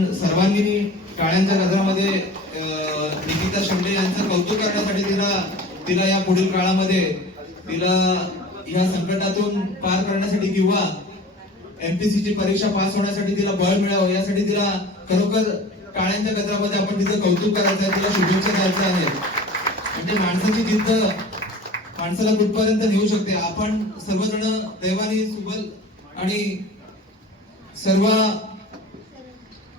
आपण सर्वांनी टाळ्यांच्या गजरामध्ये निकिता शेंडे यांचं कौतुक करण्यासाठी तिला या पुढील काळामध्ये तिला या संकटातून पार करण्यासाठी किंवा MPSC ची परीक्षा पास होण्यासाठी तिला बळ मिळावं यासाठी तिला खरोखर टाळ्यांच्या गजरामध्ये आपण तिचं कौतुक करायचं आहे, तिला शुभेच्छा द्यायच्या आहे. म्हणजे माणसाची जिद्द माणसाला कुठपर्यंत नेऊ शकते. आपण सर्वजण दैवानी सुबल आणि सर्व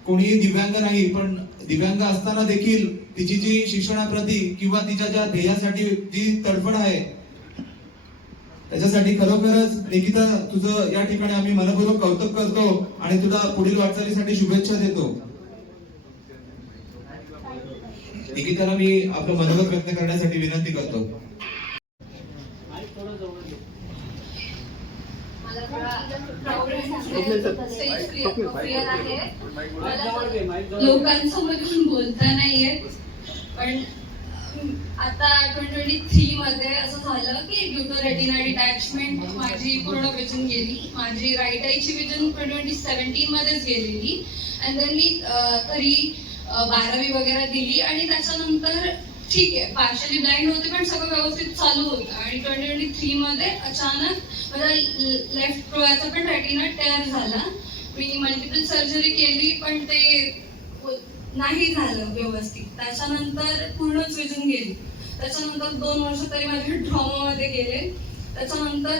कोणीही दिव्यांग नाही, पण दिव्यांग असताना देखील तिची जी शिक्षणाप्रती किंवा तिच्या ज्या ध्येयासाठी जी तडफड आहे त्याच्यासाठी खरोखरच निकिता तुझं या ठिकाणी आम्ही मनपूर्वक कौतुक करतो आणि तुला पुढील वाटचालीसाठी शुभेच्छा देतो. निकिताला मी आपलं मनोगत व्यक्त करण्यासाठी विनंती करतो. लोकांसमोर बोलता नाहीये, पण आता 2023 मध्ये असं झालं की ड्यू टू रेटिना डिटॅचमेंट माझी पूर्ण विजन गेली. माझी राईट आईची विजन 2017 मध्येच गेलेली. आणि देन मी तरी 12वी वगैरे दिली आणि त्याच्यानंतर ठीक आहे पार्शली ब्लाइंड होते पण सगळं व्यवस्थित चालू होतं. आणि 2023 मध्ये अचानक माझा लेफ्ट डोळ्याचा पण रेटिना टेअर झाला. मी मल्टिपल सर्जरी केली पण ते नाही झालं व्यवस्थित. त्याच्यानंतर पूर्णच विजन गेली. त्याच्यानंतर 2 वर्ष तरी माझे ट्रॉमामध्ये गेले. त्याच्यानंतर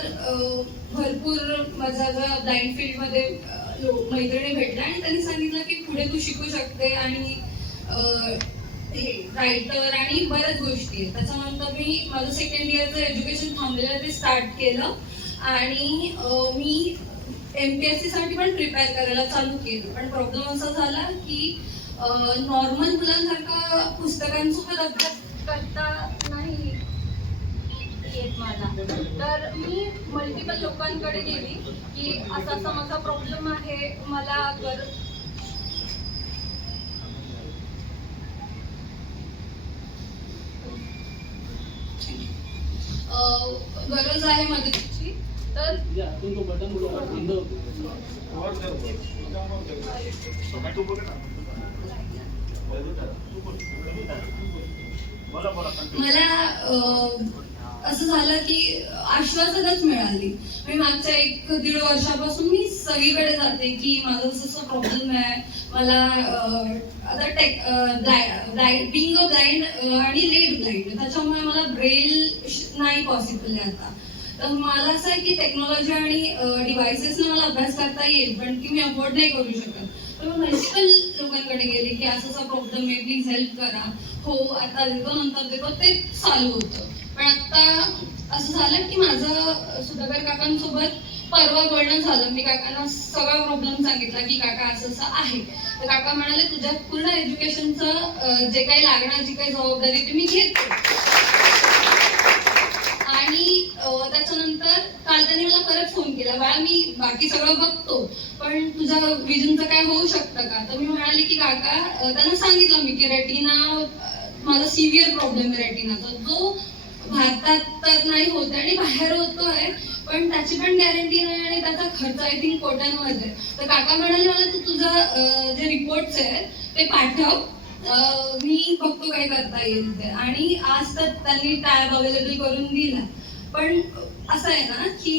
भरपूर माझा ब्लाइंड फील्डमध्ये मैत्रिणी भेटल्या आणि त्यांनी सांगितलं की पुढे तू शिकू शकते आणि हे रायटर आणि बऱ्याच गोष्टी आहेत. त्याच्यानंतर मी माझं सेकंड इयरचं एज्युकेशन थांबलेलं ते स्टार्ट केलं आणि मी MPSC साठी पण प्रिपेअर करायला चालू केलं. पण प्रॉब्लेम असा झाला की नॉर्मल मुलांसारखा पुस्तकांसोबत अभ्यास करता नाही येत मला. तर मी मल्टिपल लोकांकडे गेली की असा माझा प्रॉब्लेम आहे, मला गरज आहे मदतीची. तर मला असं झालं की आश्वासनच मिळाली. मी मागच्या 1-1.5 वर्षापासून मी सगळीकडे जाते की माझा असं प्रॉब्लेम आहे. मला आता बिंग ब्लाइंड आणि लेट ब्लाइंड त्याच्यामुळे मला ब्रेल नाही पॉसिबल आहे आता. तर मला असं आहे की टेक्नॉलॉजी आणि डिव्हाइसेसने मला अभ्यास करता येईल पण की मी अफोर्ड नाही करू शकत. तर मी मल्टिपल लोकांकडे गेले की असा प्रॉब्लेम आहे, प्लीज हेल्प करा. हो आता देतो नंतर देतो ते चालू होतं. पण आता असं झालं की माझं सुधाकर काकांसोबत परवा बोलणं झालं. मी काकांना सगळा प्रॉब्लेम सांगितला की काका असं आहे. तर काका म्हणाले तुझ्या पूर्ण एज्युकेशनचं जे काही लागणार जी काही जबाबदारी तुम्ही घेतो. आणि त्याच्यानंतर काल त्यांनी मला परत फोन केला, बाळा मी बाकी सगळं बघतो पण तुझ्या विजनचं काय होऊ शकतं का. तर मी म्हणाले की काका त्यांना सांगितलं मी की रेटिना माझा सिव्हिअर प्रॉब्लेम आहे रेटिनाचा, जो भारतात तर नाही होत आणि बाहेर होतोय पण त्याची पण गॅरंटी नाही आणि त्याचा खर्च आय थिंक कोट्यांमध्ये. तर काका म्हणाले मला तू तुझं जे रिपोर्ट्स आहेत ते पाठव, मी बघतो काय करता येईल ते. आणि आज तर त्यांनी टॅब अवेलेबल करून दिला. पण असं आहे ना की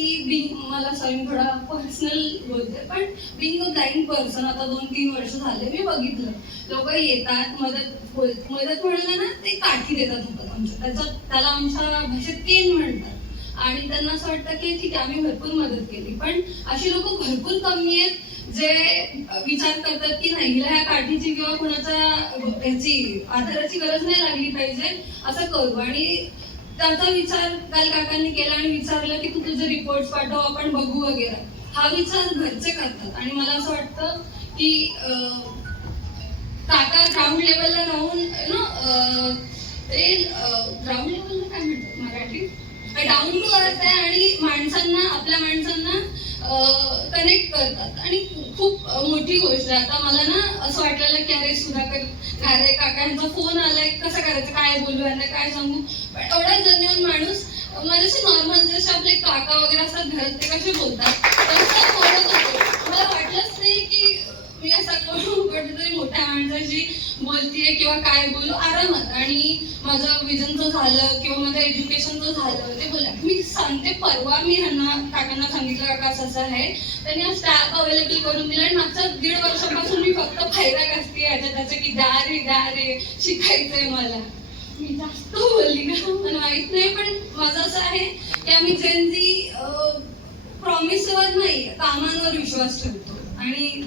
मला सॉरी मी थोडा पर्सनल बोलते पण बिंग अ ब्लाइंड पर्सन आता 2-3 वर्ष झाले मी बघितलं लोक येतात मदत म्हणाले ना ते काठी देतात होतं त्याला आमच्या भाषेत केन म्हणतात. आणि त्यांना असं वाटतं की ठीक आहे आम्ही भरपूर मदत केली. पण अशी लोक भरपूर कमी आहेत जे विचार करतात की नाही हिला ह्या काठीची किंवा कुणाच्या ह्याची आधाराची गरज नाही लागली पाहिजे असं करू. आणि त्याचा विचार काल काकांनी केला आणि विचारलं की तू तुझे रिपोर्ट्स पाठव आपण बघू वगैरे. हा विचार घरचे करतात. आणि मला असं वाटतं की काका ग्राउंड लेवलला राहून ते ग्राउंड लेवलला काय म्हणतात मराठी डाऊन टू अर्थ आहे आणि माणसांना आपल्या माणसांना कनेक्ट करतात. आणि खूप मोठी गोष्ट आहे. आता मला ना असं वाटलेलं की अरे सुधाकर अरे काकांचा फोन आलाय कसं करायचं काय बोलू यांना काय सांगू. पण एवढा जेन्युइन माणूस माझ्याशी नॉर्मल जसे आपले काका वगैरे असतात घरात ते कसे बोलतात तसं बोलत होतो. मला वाटलंच नाही की मी असं कुठेतरी झालं किंवा माझं एज्युकेशनचं झालं ते बोला मी सांगते. परवा मी ह्यांना काकांना सांगितलं काका असं आहे, त्यांनी स्टॅफ अवेलेबल करून दिला आणि मागच्या 1.5 वर्षापासून मी फक्त फायदा घासते याच्या त्याच्या की द्या रे शिकायचंय मला. मी जास्त बोलली का मला माहित नाही, पण माझं असं आहे की आम्ही जेनझी प्रॉमिसवर नाही कामांवर विश्वास ठेवतो आणि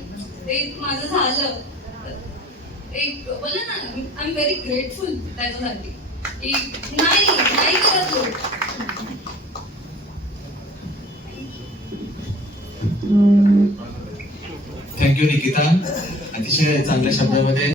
ते माझं झालं. एक बोला ना, आय एम व्हेरी ग्रेटफुल त्याच्यासाठी की नाही करत लोक. थँक्यू निकिता, अतिशय चांगल्या शब्दामध्ये